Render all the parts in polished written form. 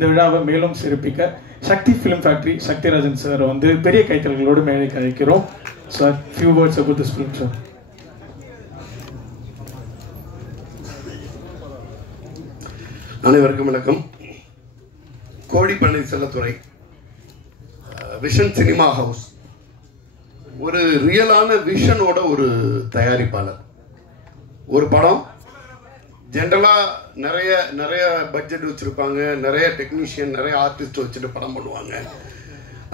இந்த விழாவை மேலும் சிறப்பிக்க சக்தி ஃபிலிம் ஃபேக்டரி சக்திராஜன் சார் வந்து பெரிய கைத்தறல்களோடு மேடைக்கு அழைக்கிறோம். Sir, few words about this film sir. அனைவருக்கும் வணக்கம். கோடிப்பண்ணை செல்லத்துறை, விஷன் சினிமா ஹவுஸ் ஒரு ரியலான விஷனோட ஒரு தயாரிப்பாளர். ஒரு படம் ஜென்ரலாக நிறைய பட்ஜெட் வச்சுருப்பாங்க, நிறைய டெக்னீஷியன், நிறைய ஆர்டிஸ்ட் வச்சுட்டு படம் பண்ணுவாங்க.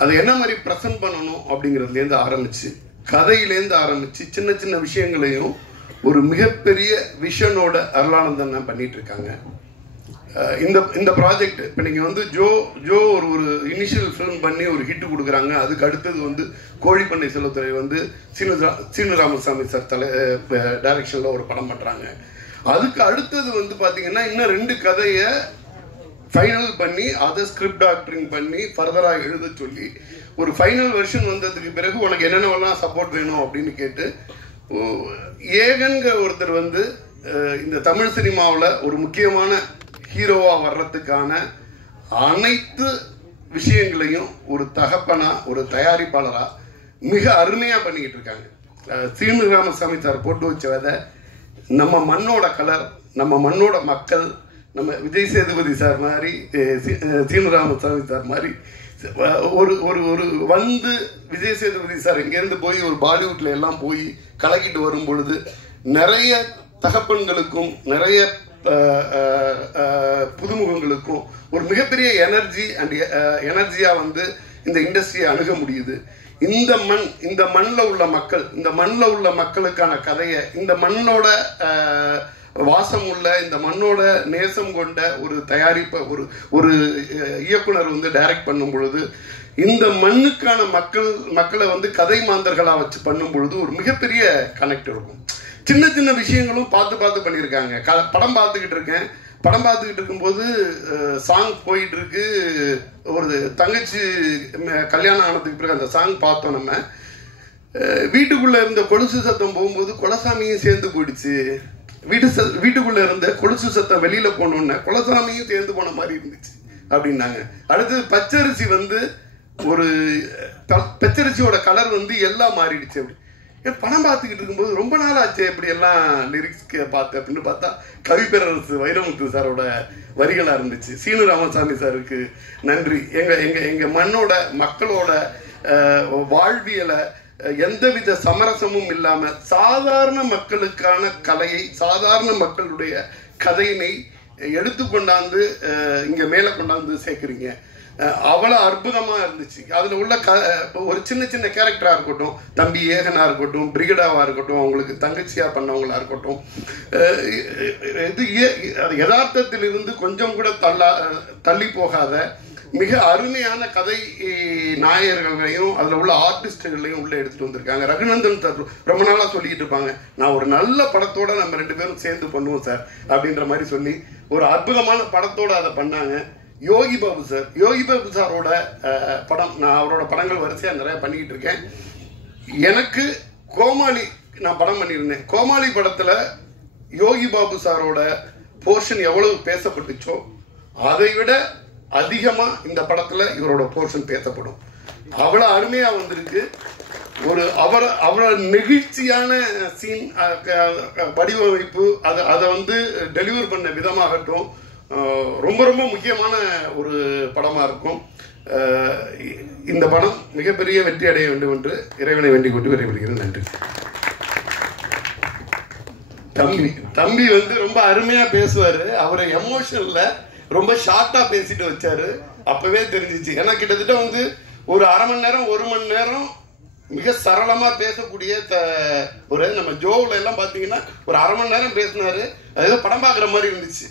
அது என்ன மாதிரி ப்ரெசென்ட் பண்ணணும் அப்படிங்கிறதுலேருந்து ஆரம்பித்து, கதையிலேருந்து ஆரம்பித்து சின்ன சின்ன விஷயங்களையும் ஒரு மிகப்பெரிய விஷனோட அருளானந்தன் பண்ணிட்டு இருக்காங்க. இந்த ப்ராஜெக்ட் இப்போ நீங்கள் வந்து ஜோ ஒரு இனிஷியல் ஃபிலிம் பண்ணி ஒரு ஹிட்டு கொடுக்குறாங்க. அதுக்கு அடுத்தது வந்து கோழிப்பண்ணை செல்லத்துறை வந்து சீனு ராமசாமி சார் டைரக்ஷனில் ஒரு படம் பண்ணுறாங்க. அதுக்கு அடுத்தது வந்து பார்த்தீங்கன்னா இன்னும் 2 கதையை ஃபைனல் பண்ணி அதை ஸ்கிரிப்ட் டாக்டரிங் பண்ணி ஃபர்தராக எழுத சொல்லி ஒரு ஃபைனல் வெர்ஷன் வந்ததுக்கு பிறகு உனக்கு என்னென்னவெல்லாம் சப்போர்ட் வேணும் அப்படின்னு கேட்டு ஏகன்கிற ஒருத்தர் வந்து இந்த தமிழ் சினிமாவில் ஒரு முக்கியமான ஹீரோவாக வர்றதுக்கான அனைத்து விஷயங்களையும் ஒரு தகப்பனா, ஒரு தயாரிப்பாளராக மிக அருமையாக பண்ணிக்கிட்டு இருக்காங்க. சீனு ராமசாமி சார் போட்டு வச்ச விதை, நம்ம மண்ணோட கலர், நம்ம மண்ணோட மக்கள், நம்ம விஜய் சேதுபதி சார் மாதிரி, சீனு ராமசாமி சார் மாதிரி ஒரு ஒரு ஒரு வந்து விஜய் சேதுபதி சார் இங்கேருந்து போய் ஒரு பாலிவுட்ல எல்லாம் போய் கலக்கிட்டு வரும் பொழுது நிறைய தகப்பன்களுக்கும் நிறைய புதுமுகங்களுக்கும் ஒரு மிகப்பெரிய எனர்ஜியா வந்து இந்த இண்டஸ்ட்ரியை அணுக முடியுது. இந்த மண்ணில் உள்ள மக்கள், இந்த மண்ணில் உள்ள மக்களுக்கான கதையை, இந்த மண்ணோட வாசம் உள்ள, இந்த மண்ணோட நேசம் கொண்ட ஒரு தயாரிப்பை ஒரு இயக்குனர் வந்து டைரக்ட் பண்ணும் பொழுது, இந்த மண்ணுக்கான மக்களை வந்து கதை மாந்தர்களாக வச்சு பண்ணும் பொழுது ஒரு மிகப்பெரிய கனெக்ட் இருக்கும். சின்ன சின்ன விஷயங்களும் பார்த்து பண்ணியிருக்காங்க. படம் பார்த்துக்கிட்டு இருக்கும்போது சாங் போயிட்டு இருக்கு. ஒரு தங்கச்சி கல்யாணம் ஆனதுக்கு பிறகு அந்த சாங் பார்த்தோம். நம்ம வீட்டுக்குள்ள இருந்த கொலுசு சத்தம் போகும்போது கொலசாமியும் சேர்ந்து போயிடுச்சு. வீட்டுக்குள்ள இருந்த கொலுசு சத்தம் வெளியில போனோன்னு கொலசாமியும் சேர்ந்து போன மாதிரி இருந்துச்சு அப்படின்னாங்க. அடுத்தது பச்சரிசி வந்து ஒரு பச்சரிசியோட கலர் வந்து எல்லாம் மாறிடுச்சு. அப்படி படம் பார்த்துக்கிட்டு இருக்கும்போது ரொம்ப நாள் ஆச்சு இப்படி எல்லாம் லிரிக்ஸ் பார்த்தேன் அப்படின்னு பார்த்தா கவிப்பேரரசு வைரமுத்து சாரோட வரிகளாக இருந்துச்சு. சீனு ராமசாமி சாருக்கு நன்றி. எங்க மண்ணோட மக்களோட வாழ்வியலை எந்தவித சமரசமும் இல்லாம சாதாரண மக்களுக்கான கலையை, சாதாரண மக்களுடைய கதையினை எடுத்துக்கொண்டாந்து இங்க மேல கொண்டாந்து சேர்க்குறீங்க. அவ்வளோ அற்புதமாக இருந்துச்சு. அதில் உள்ள ஒரு சின்ன கேரக்டராக இருக்கட்டும், தம்பி ஏகனாக இருக்கட்டும், பிரிகடாவாக இருக்கட்டும், அவங்களுக்கு தங்கச்சியாக பண்ணவங்களாக இருக்கட்டும், அது யதார்த்தத்திலிருந்து கொஞ்சம் கூட தள்ளி போகாத மிக அருமையான கதை நாயகர்களையும் அதில் உள்ள ஆர்டிஸ்டுகளையும் உள்ளே எடுத்துகிட்டு வந்திருக்காங்க. ரகுநந்தன் சார் ரொம்ப நாளாக சொல்லிக்கிட்டு இருப்பாங்க, நான் ஒரு நல்ல படத்தோட நம்ம 2 பேரும் சேர்ந்து பண்ணுவோம் சார் அப்படின்ற மாதிரி சொல்லி ஒரு அற்புதமான படத்தோடு அதை பண்ணாங்க. யோகி பாபு சாரோட படம், நான் அவரோட படங்கள் வரிசையாக நிறைய பண்ணிக்கிட்டு இருக்கேன். எனக்கு கோமாளி நான் படம் பண்ணியிருந்தேன். கோமாளி படத்தில் யோகி பாபு சாரோட போர்ஷன் எவ்வளவு பேசப்பட்டுச்சோ அதை விட அதிகமாக இந்த படத்தில் இவரோட போர்ஷன் பேசப்படும். அவ்வளோ அருமையாக வந்திருக்கு. அவரோட நெகிழ்ச்சியான சீன் வடிவமைப்பு, அதை வந்து டெலிவர் பண்ண விதமாகட்டும் ரொம்ப ரொம்ப முக்கியமான ஒரு படமாக இருக்கும். இந்த படம் மிகப்பெரிய வெற்றி அடைய வேண்டும் என்று இறைவனை வேண்டிக் கொண்டு விரைவிடுகிறேன். நன்றி. தம்பி வந்து ரொம்ப அருமையாக பேசுவார். அவரை எமோஷனில் ரொம்ப ஷார்ட்டாக பேசிட்டு வச்சாரு. அப்பவே தெரிஞ்சிச்சு. ஏன்னா கிட்டத்தட்ட வந்து ஒரு அரை மணி நேரம் 1 மணி நேரம் மிக சரளமாக பேசக்கூடிய ஒரு நம்ம ஜோவில் எல்லாம் பார்த்தீங்கன்னா ஒரு அரை மணி நேரம் பேசினாரு. அது படம் பார்க்குற மாதிரி இருந்துச்சு.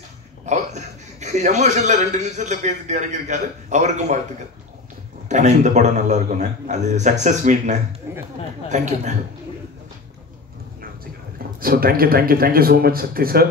எமோஷன்ல 2 நிமிஷத்துல பேசிட்டு இறங்கியிருக்காரு. அவருக்கும் வாழ்த்துக்கள். ஆனா இந்த படம் நல்லா இருக்கும்ண்ணே. அது சக்சஸ் மீட்ண்ணே. Thank you ma'am. So thank you so much Sakthi sir.